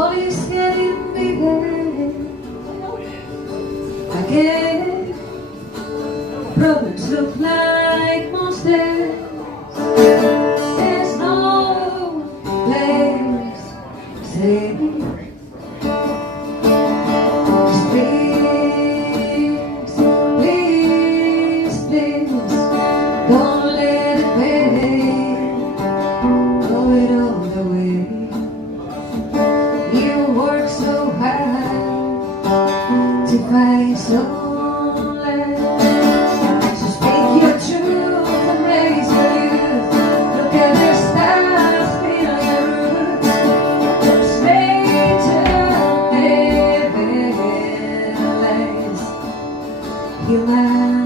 world is getting bigger again. Problems look like monsters. There's no place to save me. Just please, please, please, don't let it pain go it all the way. You work so hard to find someone. So speak your truth and raise your youth. Look at their stars, feel your roots. Just make to live in a place human.